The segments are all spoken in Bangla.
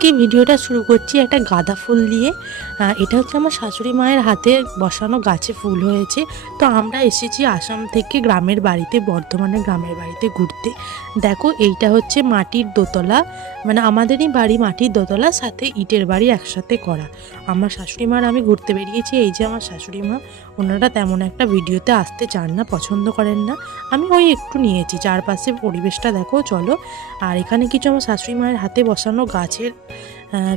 আজকে ভিডিওটা শুরু করছি একটা গাঁদা ফুল দিয়ে। এটা হচ্ছে আমার শাশুড়ি মায়ের হাতে বসানো গাছে ফুল হয়েছে। তো আমরা এসেছি আসাম থেকে গ্রামের বাড়িতে, বর্ধমানের গ্রামের বাড়িতে ঘুরতে। দেখো এইটা হচ্ছে মাটির দোতলা, মানে আমাদেরই বাড়ি মাটির দোতলা, সাথে ইটের বাড়ি একসাথে করা। আমার শাশুড়ি মার আমি ঘুরতে বেরিয়েছি। এই যে আমার শাশুড়ি মা, ওনারা তেমন একটা ভিডিওতে আসতে চান না, পছন্দ করেন না। আমি ওই একটু নিয়েছি, চারপাশে পরিবেশটা দেখো, চলো। আর এখানে কিছু আমার শাশুড়ি মায়ের হাতে বসানো গাছের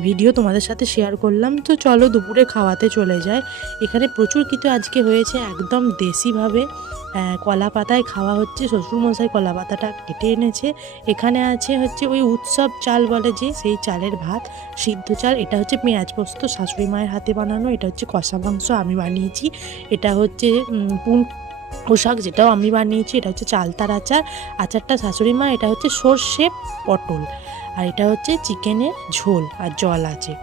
ভিডিও তোমাদের সাথে শেয়ার করলাম। তো চলো দুপুরে খাওয়াতে চলে যায়। এখানে প্রচুর কিছু আজকে হয়েছে, একদম দেশিভাবে কলা পাতায় খাওয়া হচ্ছে। শ্বশুরমশাই কলা পাতাটা কেটে এনেছে। এখানে আছে হচ্ছে ওই উৎসব চাল বলে যে, সেই চালের ভাত, সিদ্ধ চাল। এটা হচ্ছে পেঁয়াজ পোস্ত, শাশুড়ি মায়ের হাতে বানানো। এটা হচ্ছে কষা মাংস, আমি বানিয়েছি। এটা হচ্ছে পুন পোশাক, যেটাও আমি বানিয়েছি। এটা হচ্ছে চালতার আচার, আচারটা শাশুড়ি মা। এটা হচ্ছে সর্ষে পটল, আর এটা হচ্ছে চিকেনের ঝোল, আর জল আছে।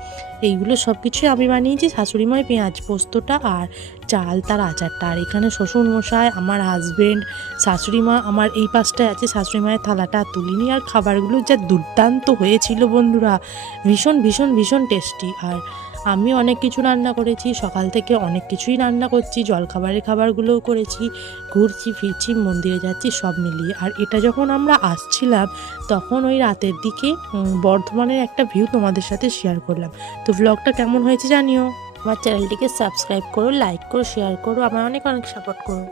এইগুলো সব কিছুই আমি বানিয়েছি। শাশুড়ি মায়ের পেঁয়াজ পোস্তটা আর চাল তার আচারটা। আর এখানে শ্বশুরমশাই, আমার হাজবেন্ড, শাশুড়ি মা আমার এই পাশটায় আছে। শাশুড়ি মায়ের থালাটা তুলিনি। আর খাবারগুলো যা দুর্দান্ত হয়েছিল বন্ধুরা, ভীষণ ভীষণ ভীষণ টেস্টি। আর আমি অনেক কিছু রান্না করেছি, সকাল থেকে অনেক কিছুই রান্না করছি, জলখাবারের খাবারগুলোও করেছি, ঘুরছি ফিরছি, মন্দিরে যাচ্ছি, সব মিলিয়ে। আর এটা যখন আমরা আসছিলাম তখন ওই রাতের দিকে বর্ধমানের একটা ভিউ তোমাদের সাথে শেয়ার করলাম। তো ব্লগটা কেমন হয়েছে জানিও। আমার চ্যানেলটিকে সাবস্ক্রাইব করো, লাইক করো, শেয়ার করো, আমার অনেক অনেক সাপোর্ট করো।